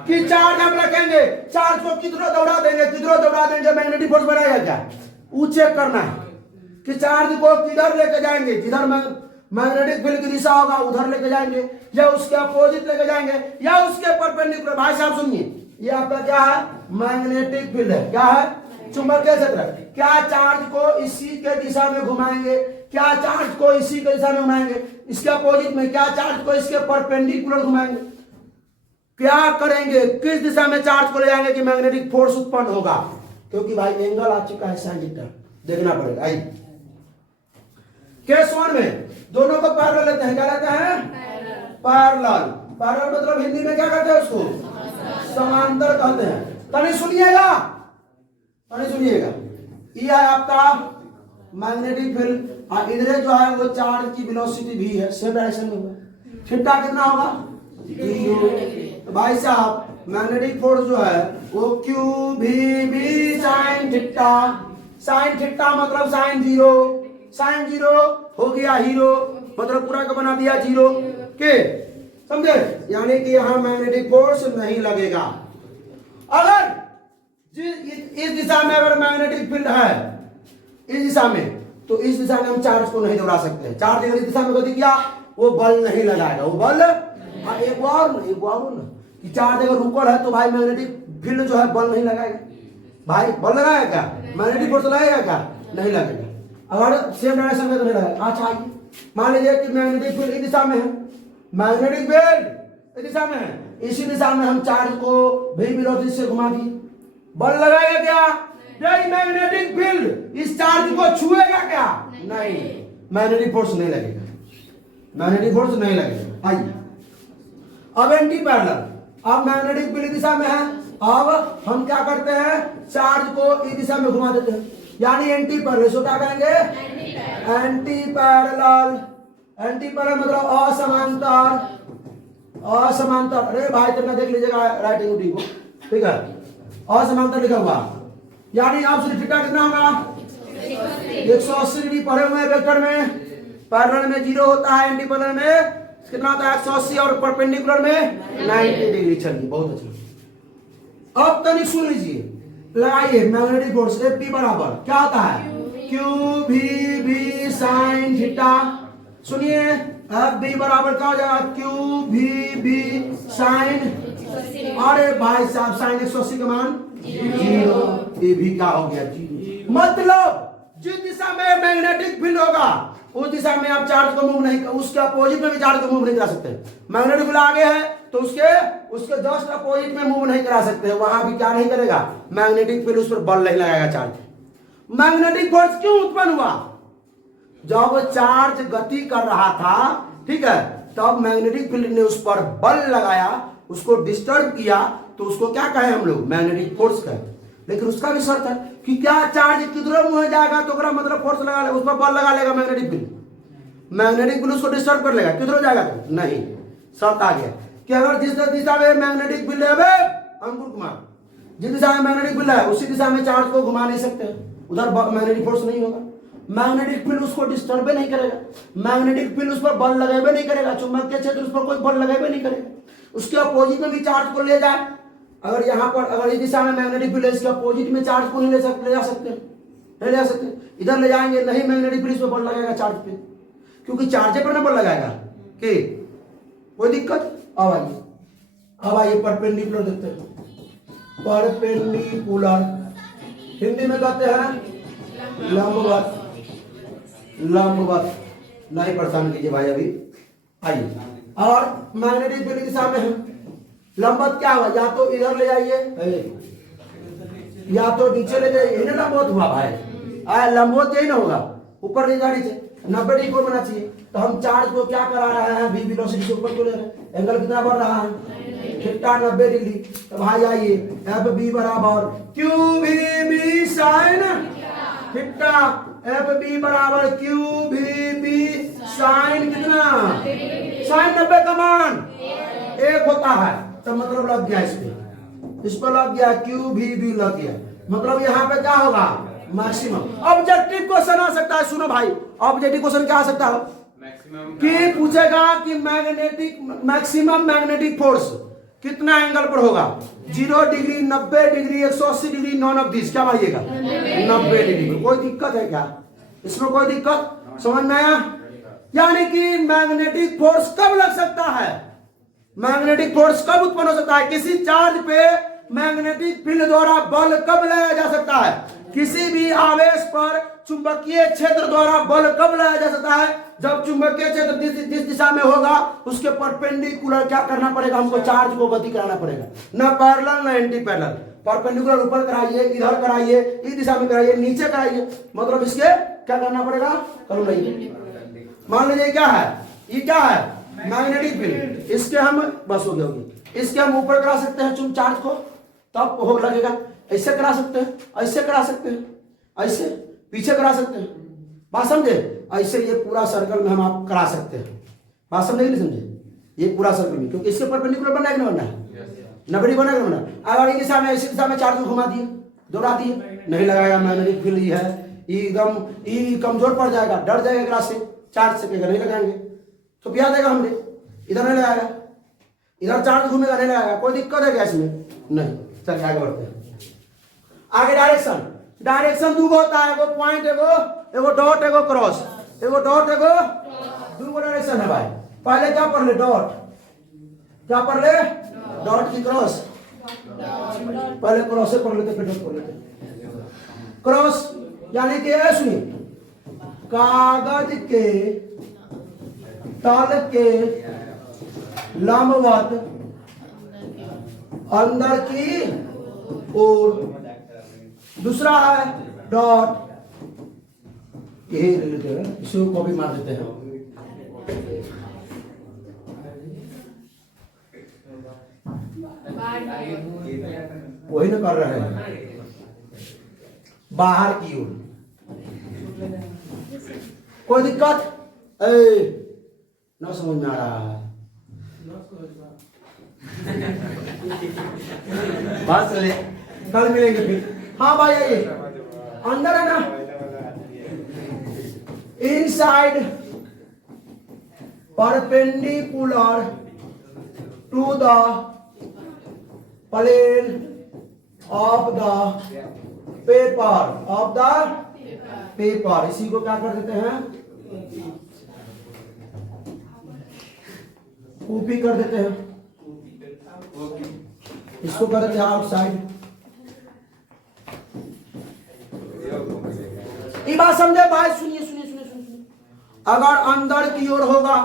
कि चार्ज हम रखेंगे, चार्ज को किधरों दौड़ा देंगे मैग्नेटिक फोर्स बनाएगा क्या, वो चेक करना है कि चार्ज को किधर लेके जाएंगे, जिधर मैग्नेटिक फील्ड की दिशा होगा उधर लेके जाएंगे, या उसके अपोजिट लेके जाएंगे, या उसके परपेंडिकुलर। भाई साहब सुनिए, ये आपका क्या है मैग्नेटिक फील्ड है, क्या है चुंबकीय क्षेत्र। क्या चार्ज को इसी के दिशा में घुमाएंगे, क्या चार्ज को इसी के दिशा में घुमाएंगे, इसके अपोजिट में क्या चार्ज को इसके परपेंडिकुलर घुमाएंगे, क्या करेंगे, किस दिशा में चार्ज को ले जाएंगे कि मैग्नेटिक फोर्स उत्पन्न होगा, क्योंकि भाई एंगल आ चुका है साइन थीटा, देखना पड़ेगा। आइए केस 1 में दोनों को पैरेलल लेते हैं, क्या लेते हैं पैरेलल। पैरेलल मतलब हिंदी में क्या कहते हैं उसको, समांतर कहते हैं। तनी सुनिएगा, ये है आपका मैग्नेटिक फील्ड और इधर जो है वो चार्ज की वेलोसिटी भी है, सेम डायरेक्शन में होगा। थीटा कितना होगा 0। तो भाई साहब मैग्नेटिक फोर्स जो है वो क्यू भी बी साइन थीटा मतलब साइन 0 हो गया हीरो, मतलब पूरा का बना दिया 0 के, समझे, यानी कि यहां मैग्नेटिक फोर्स नहीं लगेगा। अगर इस दिशा में अगर मैग्नेटिक फील्ड है इस दिशा में, तो इस दिशा में हम चार्ज को नहीं दौड़ा सकते। चार्ज अगर इस दिशा में गति किया वो बल नहीं लगाएगा, वो बल एक बार ना कि चार्ज अगर रुकल है तो भाई मैग्नेटिक फील्ड जो है बल नहीं लगाएगा। भाई बल लगाएगा क्या, मैग्नेटिक फोर्स लगाएगा क्या, नहीं लगेगा। अगर सेम डायरेक्शन में तो नहीं लगेगा। अच्छा मान लीजिए कि मैग्नेटिक फील्ड इस दिशा में है, मैग्नेटिक फील्ड इस दिशा में है, इसी दिशा में हम चार्ज को भी वेलोसिटी से घुमा दिए, बल लगाएगा क्या, यही मैग्नेटिक फील्ड इस चार्ज को छुएगा क्या, नहीं, मैग्नेटिक फोर्स नहीं लगेगा। आइए अब एंटी पैरेलल, अब मैग्नेटिक फील्ड दिशा में है, अब हम क्या करते हैं चार्ज को इस दिशा में घुमा देते हैं, यानी एंटी पैरेलल। इसको क्या कहेंगे एंटी पैरेलल मतलब असमांतर। अरे भाई तुमने देख लीजिएगा राइटिंग उठी को, ठीक है, असमांतर लिखा हुआ, यानी आप थीटा कितना होगा 180 डिग्री पढ़े हुए हैं वेक्टर में, पैरेलल में 0 होता है, एंटी पैरेलल में कितना होता है 180 और परपेंडिकुलर में 90 डिग्री। चलिए बहुत अच्छा। अब तनिक सुन लीजिए, लगाइए मैग्नेटिक फोर्स एफ बी बराबर क्या होता है क्यू भी बी साइन थीटा। सुनिए एफ बी बराबर क्या हो जाएगा क्यू भी बी साइन, अरे भाई साहब साइन 180 का मान 0, ये भी क्या हो गया 0। मतलब जिस दिशा में मैग्नेटिक फील्ड होगा उस दिशा में आप चार्ज को मूव नहीं, उसके अपोजिट में भी चार्ज को मूव नहीं करा सकते। मैग्नेटिक फील्ड आगे है तो उसके जस्ट अपोजिट में मूव नहीं करा सकते, वहां भी क्या नहीं करेगा मैग्नेटिक फील्ड, उस पर बल नहीं लगाएगा चार्ज। मैग्नेटिक फोर्स क्यों उत्पन्न हुआ? जब चार्ज गति कर रहा था, ठीक है, तब मैग्नेटिक फील्ड ने उस पर बल लगाया, उसको डिस्टर्ब किया, तो उसको क्या कहे हम लोग मैग्नेटिक फोर्स कहे। लेकिन उसका भी शर्त है कि क्या चार्ज किधर मुंह जाएगा तो मतलब फोर्स लगा लेगा, उस पर बल लगा लेगा मैग्नेटिक फील्ड। मैग्नेटिक फील्ड उसको डिस्टर्ब कर लेगा, किधर जाएगा तो नहीं। शर्त आ गया कि अगर जिस दिशा में मैग्नेटिक फील्ड है अंकुर कुमार, जिस दिशा में मैग्नेटिक फील्ड है उसी दिशा में चार्ज को घुमा नहीं सकते, उधर मैग्नेटिक फोर्स नहीं होगा। मैग्नेटिक फील्ड उसको डिस्टर्ब नहीं करेगा, मैग्नेटिक फील्ड उस पर बल लगाए नहीं करेगा, चुंबकीय क्षेत्र उस पर कोई बल लगाए नहीं करेगा। उसके अपोजिट में भी चार्ज को ले जाए, अगर यहाँ पर अगर इस दिशा में मैग्नेटिक फील्ड है, इसके अपोजिट में चार्ज को नहीं ले जा सकते, नहीं ले सकते। इधर ले जाएंगे नहीं, मैग्नेटिक फील्ड इस पर बल लगाएगा चार्ज पे, क्योंकि चार्ज पर ना बल लगाएगा कि कोई दिक्कत। अब आइए परपेंडिकुलर देखते हैं। परपेंडिकुलर हिंदी में कहते हैं लंबवत, लंबवत नहीं परेशान कीजिए भाई अभी। आइए, और मैग्नेटिक फील्ड दिशा में है लंबवत क्या हुआ, या तो इधर ले जाइए या तो नीचे ले जाइए, ना लंबवत हुआ भाई। लंबवत यही ना होगा, ऊपर ले जा नीचे 90 डिग्री को बना चाहिए। तो हम चार्ज को क्या करा रहे हैं, v वेलोसिटी से ऊपर को ले रहे हैं, एंगल कितना बढ़ रहा है थीटा 90 डिग्री। तो भाई आइए एफ बी बराबर क्यू भी B sine theta, F B बराबर क्यू भी बी साइन कितना साइन 90 का मान 1 होता है। तो मतलब लग गया इस पर लग गया क्यू भी बी लग गया, मतलब यहाँ पे क्या होगा मैक्सिमम। ऑब्जेक्टिव क्वेश्चन आ सकता है, सुनो भाई ऑब्जेक्टिव क्वेश्चन क्या आ सकता है कि पूछेगा कि मैक्सिमम मैग्नेटिक फोर्स कितना एंगल पर होगा, 0 degree 90 degree 180 degree, none of this क्या मानिएगा 90 डिग्री में। कोई दिक्कत है क्या इसमें, कोई दिक्कत समझ में आया? यानी कि मैग्नेटिक फोर्स कब लग सकता है, मैग्नेटिक फोर्स कब उत्पन्न हो सकता है, किसी चार्ज पे मैग्नेटिक फील्ड द्वारा बल कब लगाया जा सकता है, किसी भी आवेश पर चुंबकीय क्षेत्र द्वारा बल कब लगाया जा सकता है, जब चुंबकीय क्षेत्र जिस दिशा में होगा उसके परपेंडिकुलर क्या करना पड़ेगा, हमको चार्ज को गति कराना पड़ेगा, ना पैरेलल ना एंटी पैरेलल। परपेंडिकुलर ऊपर कराइए, इधर कराइए, इस दिशा में कराइए, नीचे कराइए, मतलब इसके क्या करना पड़ेगा करो नहीं। मान लीजिए क्या है, ये क्या है मैग्नेटिक फील्ड, इसके हम बस हो गया, इसके हम ऊपर करा सकते हैं चार्ज को, तब हो लगेगा। ऐसे करा सकते हैं, ऐसे करा सकते हैं, ऐसे पीछे करा सकते हैं, बात समझे? ऐसे ये पूरा सर्कल में हम आप करा सकते हैं, बात समझे नहीं समझे? ये पूरा सर्कल में, क्योंकि इसके परपेंडिकुलर बनना है कि बनना है 90 बना कि बनना। अगर इस दिशा में इसी दिशा में चार्ज को घुमा दिए, दौड़ा दिए, नहीं लगाएगा मैग्नेटिक फील्ड ही है, एकदम ये कमजोर पड़ जाएगा, डर जाएगा एक से चार्ज से, नहीं लगाएंगे तो पिया देगा हमने, इधर नहीं लगाएगा, इधर चार्ज घूमेगा नहीं लगाएगा। कोई दिक्कत है क्या इसमें? नहीं। चलिए आगे बढ़ते हैं। आगे डायरेक्शन दो होता है, एगो पॉइंट एगो डॉट एगो क्रॉस, एगो डॉट एगो दो डायरेक्शन है भाई। पहले क्या पढ़ ले डॉट, क्या पढ़ ले डॉट की क्रॉस, पहले क्रॉस से पढ़ लेते फिर डॉट पढ़ लेते। क्रॉस यानी कि सुनिए कागज के तल के लंबवत अंदर की ओर। दूसरा है डॉट, यही ले लेते हैं, इसी को कॉपी मार देते हैं। वही ना कर रहे हैं, बाहर की ओर। कोई दिक्कत ना समझ में आ रहा है? बात चले, कल मिलेंगे फिर। हाँ भाई आइए, अंदर है ना inside perpendicular to the plane of the paper, इसी को क्या कर देते हैं, कॉपी कर देते हैं, इसको कर देते हैं आउटसाइड। ये बात समझे भाई? सुनिए सुनिए सुनिए सुनिए, अगर अंदर की ओर होगा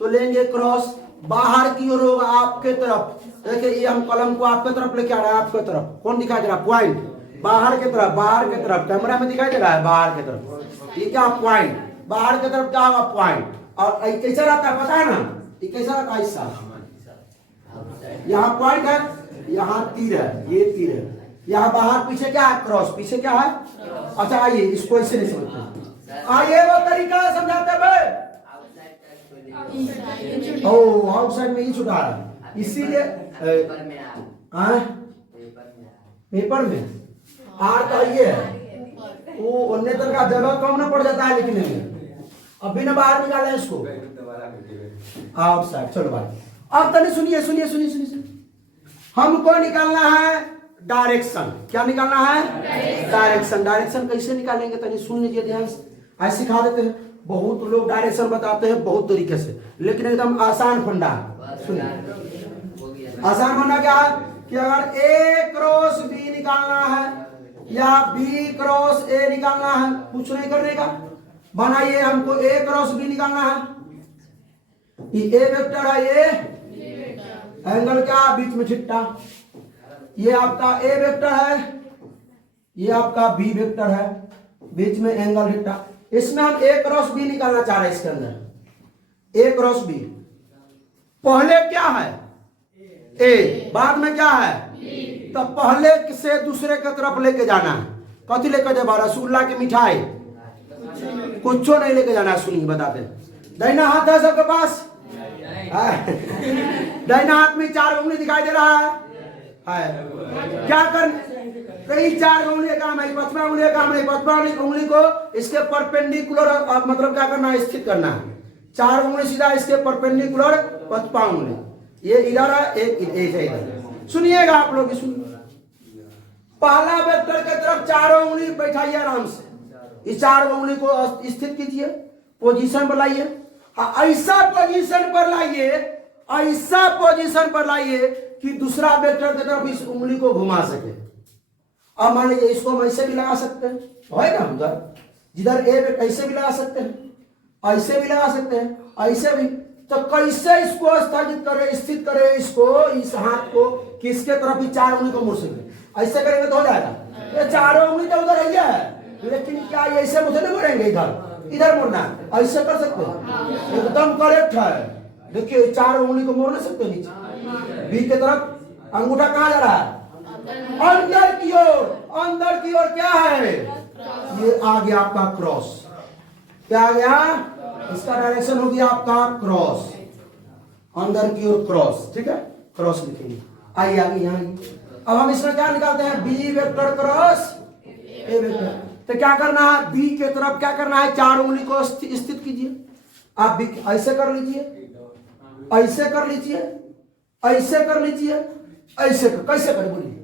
तो लेंगे क्रॉस, बाहर की ओर होगा आपके तरफ, देखिए ये हम कलम को आपके तरफ लेके आ रहा है, आपके तरफ कौन दिखाई दे रहा है, पॉइंट, बाहर की तरफ कैमरा में दिखाई दे रहा है, बाहर की तरफ, ये क्या पॉइंट, बाहर की तरफ क्या होगा पॉइंट, और कैसा रहता है पता है ना, ये कैसा रहता है, ऐसा, यहाँ पॉइंट है, यहाँ तीर है, ये तीर है, यहाँ बाहर पीछे क्या है, क्रॉस, पीछे क्या है। अच्छा आइए इसको ऐसे नहीं समझते, आइए वो तरीका समझाते भाई। ओ आउटसाइड में ही छुटा रहा है, इसीलिए पेपर में आर तो ये है, वो अन्य तरह का जगह कम ना पड़ जाता है लिखने में, अभी ना बाहर निकाले इसको आउटसाइड। चलो भाई अब तनी सुनिए सुनिए सुनिए सुनिए, हमको निकालना है डायरेक्शन, क्या निकालना है, डायरेक्शन। डायरेक्शन कैसे निकालेंगे तनी सुन लीजिए ध्यान से, ऐसे सिखा देते हैं, बहुत लोग डायरेक्शन बताते हैं बहुत तरीके से, लेकिन एकदम आसान फंडा है। सुनिए आसान फंडा क्या है कि अगर ए क्रॉस बी निकालना है या बी क्रॉस ए निकालना है, कुछ नहीं करने का, बनाइए हमको ए क्रॉस बी निकालना है, ये ए वेक्टर है, ये एंगल क्या बीच में छिट्टा, ये आपका ए वेक्टर है, ये आपका बी वेक्टर है, बीच में एंगल छिट्टा, इसमें हम ए क्रॉस बी निकालना चाह रहे हैं, इसके अंदर ए क्रॉस बी, पहले क्या है ए, बाद में क्या है, तो पहले से दूसरे की तरफ लेके जाना है, कथी लेके जाए, रसगुल्ला की मिठाई, कुछ नहीं लेके जाना है। सुनिए बताते, दाहिना हाथ है सबके पास, दाहिना हाथ में 4 उंगली दिखाई दे रहा है, क्या कर, कई 4 उंगली का काम है, 5वां उंगली का काम नहीं, 5वां उंगली को इसके परपेंडिकुलर मतलब क्या करना है, स्थित करना है, 4 उंगली सीधा इसके परपेंडिकुलर 5वां उंगली, ये इधर है, एक इधर। सुनिएगा आप लोग, सुनिए, पहला वेक्टर के तरफ 4 उंगली बैठाइए आराम से, इस 4 उंगली को स्थित कीजिए, पोजीशन पर लाइए, ऐसा पोजीशन पर लाइए, ऐसा पोजीशन पर लाइए कि दूसरा वेक्टर की तरफ इस उंगली को घुमा सके। अब मान लीजिए इसको हम ऐसे भी लगा सकते हैं, है ना, उधर जिधर ए ऐसे भी लगा सकते हैं, ऐसे भी लगा सकते हैं, ऐसे भी, तो कैसे इसको स्थगित करे, स्थित करे इसको, इस हाथ को किसके तरफ ही 4 उंगली को मोड़ सके, ऐसे करेंगे तो हो जाएगा, ये 4 उंगली तो उधर है, लेकिन क्या ये ऐसे मुझे नहीं मोड़ेंगे, इधर मोड़ना, ऐसे कर सकते हैं, एकदम करेक्ट है। देखिए 4 उंगली को मोड़ नहीं सकते नीचे, बी के तरफ अंगूठा कहाँ जा रहा है, अंदर की ओर, अंदर की ओर क्या है, ये आ गया आपका क्रॉस, क्या आ गया, इसका डायरेक्शन हो गया आपका क्रॉस, अंदर की ओर क्रॉस, ठीक है, क्रॉस लिखेंगे, आइए आगे यहाँ। अब हम इसमें क्या निकालते हैं, B vector cross A vector, तो क्या करना है, बी के तरफ क्या करना है, 4 उंगली को स्थित कीजिए, आप भी ऐसे कर लीजिए, ऐसे कर लीजिए, ऐसे कर लीजिए, ऐसे कैसे करें बोलिए,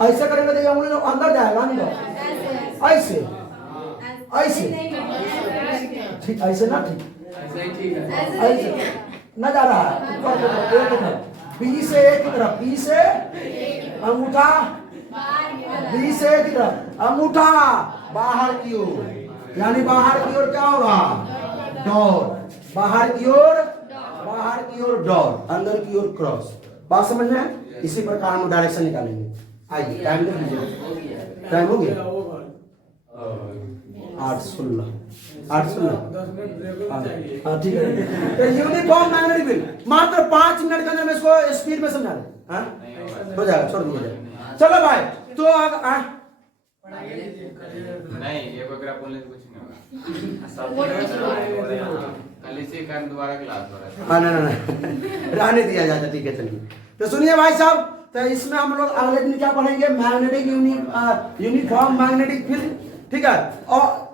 ऐसे करेंगे तो उंगली अंदर जाएगा, अंदर ऐसे ऐसे, ठीक ऐसे ना, ठीक ऐसे न जा रहा है, ऊपर बी से ए की तरफ, बी से अंगूठा, बी से ए की तरफ अंगूठा बाहर की ओर, यानी बाहर की ओर क्या होगा, डॉट, बाहर की ओर डॉट, अंदर की ओर क्रॉस, बात समझ में है। इसी प्रकार हम डायरेक्शन निकालेंगे, आइए टाइम देख लीजिए, टाइम हो गया 8:16, हाँ ठीक है। यूनिफॉर्म मैग्नेटिक फील्ड मात्र 5 मिनट के अंदर में इसको स्पीड में समझा रहे, हो जाएगा, छोड़ दीजिए। चलो भाई, तो नहीं ये वगैरह बोलने से कुछ नहीं होगा, कल इसी कारण दोबारा क्लास हो रहा है, नहीं रहने दिया जाता, ठीक है चलिए। तो सुनिए भाई साहब, तो इसमें हम लोग अगले दिन क्या पढ़ेंगे, मैग्नेटिक यूनिफॉर्म मैग्नेटिक फील्ड, ठीक है। और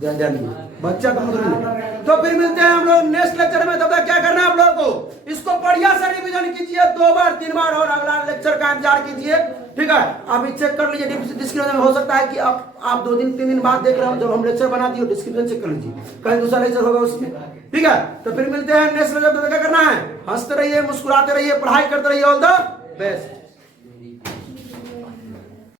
ध्यान दीजिए, बच्चा का मतलब। तो फिर मिलते हैं हम लोग नेक्स्ट लेक्चर में। तब तक क्या करना है आप लोगों को, इसको बढ़िया से रिवीजन कीजिए 2 बार 3 बार, और अगला लेक्चर का इंतजार कीजिए। ठीक है, अभी चेक कर लीजिए डिस्क्रिप्शन में। हो सकता है कि आप 2 दिन 3 दिन बाद देख रहे हो, जब हम लेक्चर बना दिए डिस्क्रिप्शन चेक कर लीजिए, कहीं दूसरा लेक्चर होगा उसमें। ठीक है, तो फिर मिलते हैं नेक्स्ट लेक्चर। तो क्या करना है, हंसते रहिए, मुस्कुराते रहिए, पढ़ाई करते रहिए। All the best.